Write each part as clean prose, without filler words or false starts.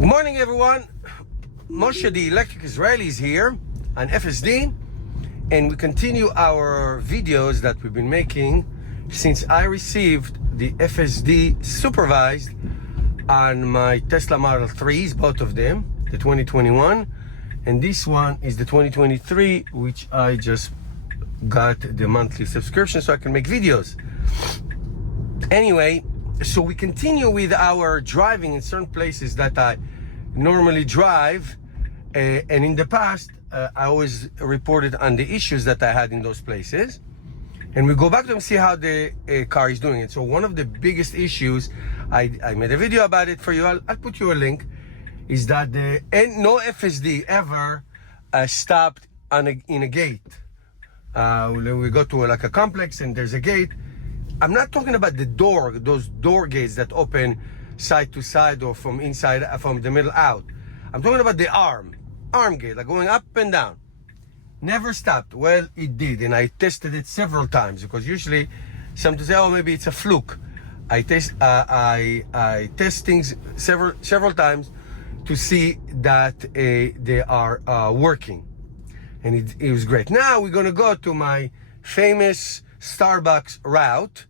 Good morning, everyone. Moshe, the Electric Israeli, is here on FSD, and we continue our videos that we've been making since I received the FSD Supervised on my Tesla Model 3s, both of them, the 2021, and this one is the 2023, which I just got the monthly subscription so I can make videos. Anyway, so we continue with our driving in certain places that I normally drive, and in the past I always reported on the issues that I had in those places, and we go back to them, see how the car is doing it. So one of the biggest issues, I made a video about it for you. I'll put you a link, is that no FSD ever stopped in a gate. We go to like a complex and there's a gate. I'm not talking about the door, those door gates that open side to side or from inside, from the middle out. I'm talking about the arm gate, like going up and down. Never stopped. Well, it did, and I tested it several times, because usually some to say, oh, maybe it's a fluke. I test things several times to see that they are working, and it was great. Now we're gonna go to my famous Starbucks route,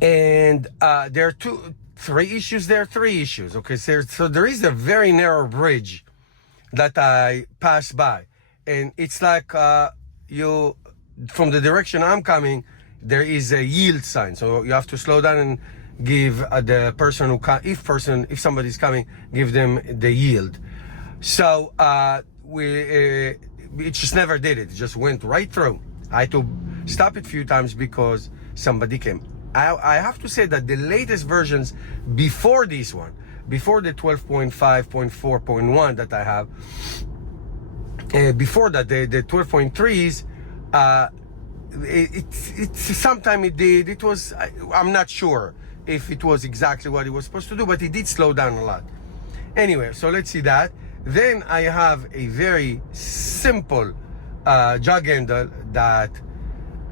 and there are three issues. Okay, so there is a very narrow bridge that I pass by, and it's like from the direction I'm coming, there is a yield sign, so you have to slow down and give the person if somebody's coming, give them the yield. So it just never did it. It just went right through. I had to stop it a few times because somebody came. I have to say that the latest versions before this one, before the 12.5.4.1 that I have, before that, the 12.3s, sometime it did. It was, I'm not sure if it was exactly what it was supposed to do, but it did slow down a lot. Anyway, so let's see that. Then I have a very simple jog handle that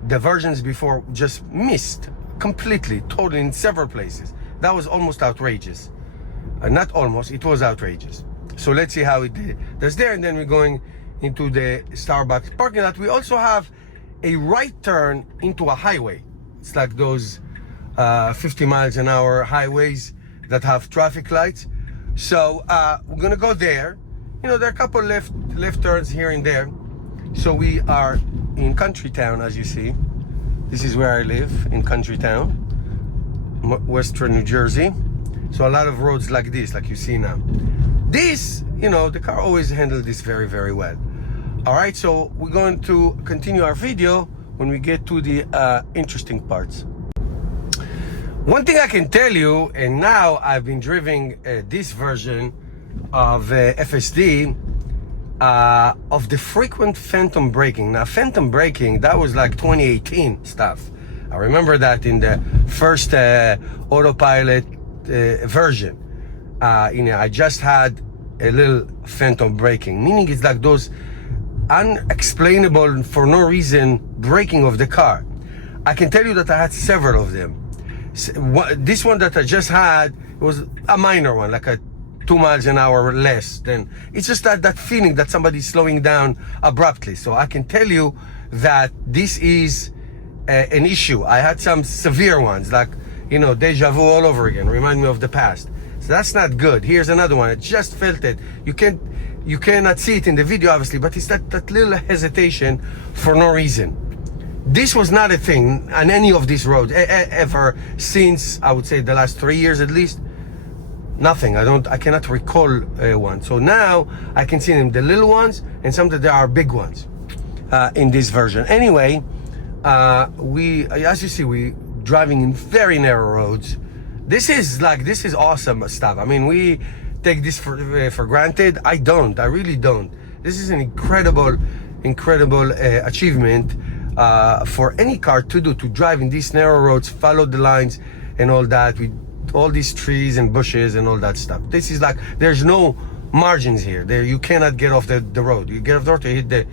the versions before just missed completely, totally, in several places. That was almost outrageous. Not almost, it was outrageous. So let's see how it does there, and then we're going into the Starbucks parking lot. We also have a right turn into a highway. It's like those 50 miles an hour highways that have traffic lights. So we're gonna go there. You know, there are a couple left turns here and there. So we are in Country Town, as you see. This is where I live, in Country Town, Western New Jersey. So a lot of roads like this, like you see now. This, you know, the car always handled this very, very well. All right, so we're going to continue our video when we get to the interesting parts. One thing I can tell you, and now I've been driving this version of FSD, of the frequent phantom braking. Now, phantom braking, that was like 2018 stuff. I remember that in the first autopilot version. I just had a little phantom braking, meaning it's like those unexplainable, for no reason, braking of the car. I can tell you that I had several of them. This one that I just had was a minor one, like a 2 miles an hour less. Then it's just that feeling that somebody's slowing down abruptly. So I can tell you that this is an issue. I had some severe ones, like, you know, deja vu all over again, remind me of the past. So that's not good. Here's another one. I just felt it. You cannot see it in the video, obviously, but it's that little hesitation for no reason. This was not a thing on any of these roads ever since, I would say, the last 3 years at least. Nothing. I cannot recall one. So now I can see them, the little ones, and sometimes there are big ones in this version. Anyway, as you see, we driving in very narrow roads. This is awesome stuff. I mean, we take this for granted. I really don't. This is an incredible achievement for any car to do, to drive in these narrow roads, follow the lines and all that, with all these trees and bushes and all that stuff. This is like, there's no margins here. You cannot get off the road. You get off the road to hit the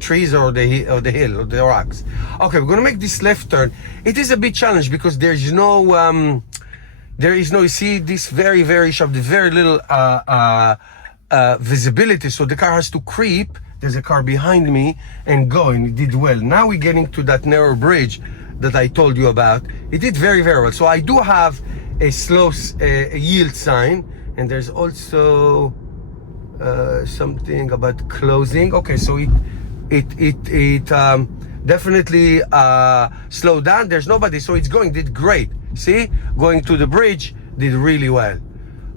trees or the hill or the rocks. Okay, we're gonna make this left turn. It is a bit challenged because there's no There is no, you see this very sharp, the very little visibility. So the car has to creep. There's a car behind me and go, and it did well. Now we're getting to that narrow bridge that I told you about. It did very well. So I do have a slow yield sign, and there's also something about closing. Okay, so it definitely slowed down. There's nobody, so it's going, did great. See, going to the bridge did really well.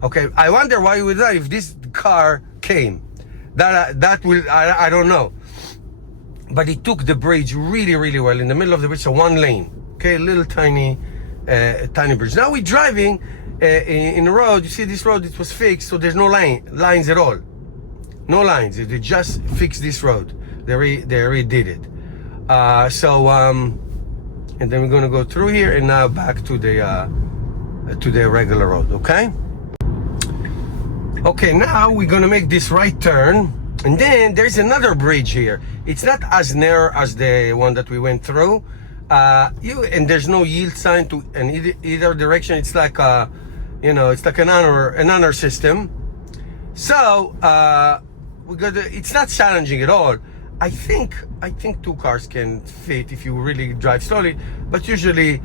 Okay, I wonder why you would die if this car came. That will, I don't know. But it took the bridge really well in the middle of the bridge, so one lane. Okay, a little tiny bridge. Now we're driving in the road. You see this road, it was fixed, so there's no lines at all. No lines. They just fixed this road. They redid it. And then we're gonna go through here and now back to the regular road. Okay. Okay, now we're gonna make this right turn, and then there's another bridge here. It's not as narrow as the one that we went through. And there's no yield sign to in either direction. It's like it's like an honor system. So it's not challenging at all. I think two cars can fit if you really drive slowly, but usually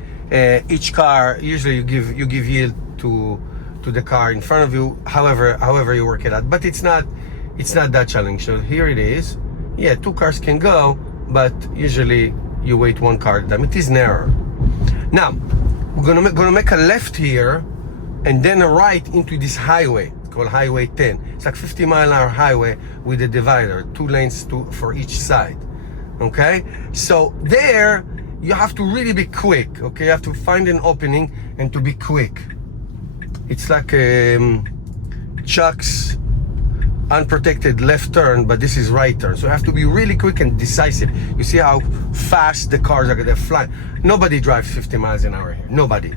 each car, usually you give yield to the car in front of you, however you work it out. But it's not that challenging. So here it is. Yeah, two cars can go, but usually you wait one car at a time. It is narrow. Now we're gonna make a left here, and then a right into this highway. It's called Highway 10. It's like 50-mile-an-hour highway with a divider, 2 lanes for each side. Okay, so there you have to really be quick. Okay, you have to find an opening and to be quick. It's like Chuck's unprotected left turn, but this is right turn. So you have to be really quick and decisive. You see how fast the cars are, they're flying. Nobody drives 50 miles an hour here, nobody.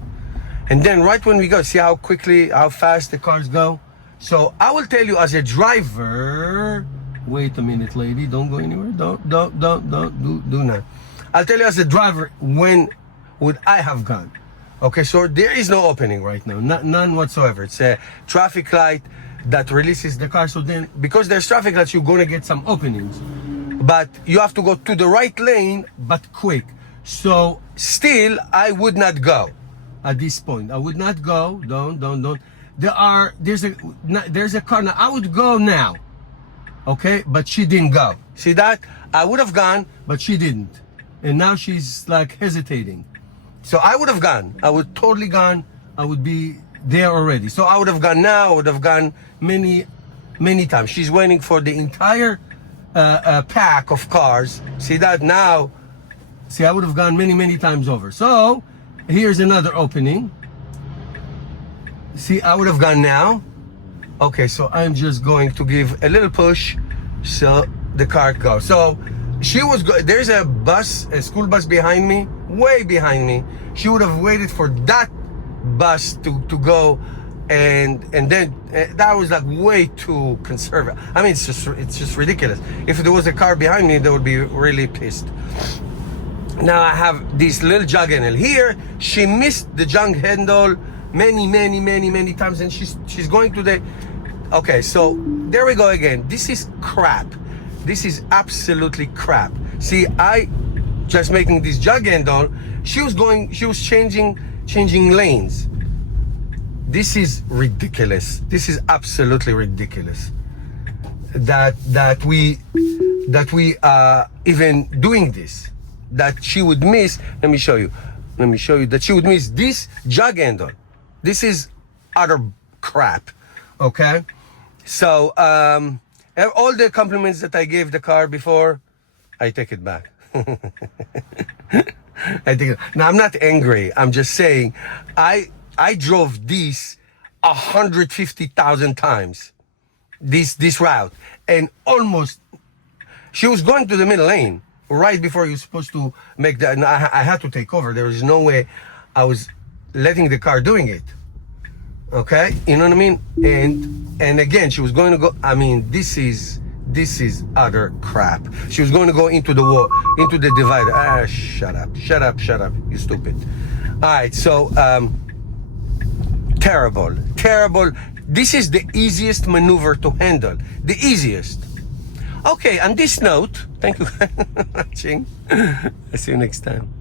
And then right when we go, see how fast the cars go? So I will tell you as a driver, wait a minute, lady, don't go anywhere, don't do not. I'll tell you as a driver, when would I have gone? Okay, so there is no opening right now, none whatsoever. It's a traffic light that releases the car. So then, because there's traffic lights, you're gonna get some openings, but you have to go to the right lane, but quick. So still, I would not go at this point. I would not go. Don't. There's a car now. I would go now. Okay, but she didn't go. See that? I would have gone, but she didn't, and now she's like hesitating. So I would have gone. I would totally gone. I would be there already. So I would have gone now. I would have gone many times. She's waiting for the entire pack of cars. See that now? See, I would have gone many times over. So here's another opening. See, I would have gone now. Okay, so I'm just going to give a little push so the car goes. So she was there's a school bus behind me, way behind me. She would have waited for that bus to go, and then that was like way too conservative. I mean, it's just ridiculous. If there was a car behind me, they would be really pissed. Now I have this little jug handle here. She missed the jug handle many times, and she's going to the. Okay, so there we go again. This is crap. This is absolutely crap. See, I just making this jug handle. She was changing lanes. This is ridiculous. This is absolutely ridiculous. That we even doing this. That she would miss. Let me show you that she would miss this jug handle. This is utter crap. Okay, so all the compliments that I gave the car before, I take it back. Now I'm not angry. I'm just saying, I drove this 150,000 times, this route, and almost she was going to the middle lane right before you're supposed to make that. I had to take over. There was no way I was letting the car doing it. Okay, you know what I mean? And again, she was going to go. I mean, this is utter crap. She was going to go into the wall, into the divider. Shut up, you stupid. All right, so terrible, terrible. This is the easiest maneuver to handle, the easiest. Okay, on this note, thank you for watching. I'll see you next time.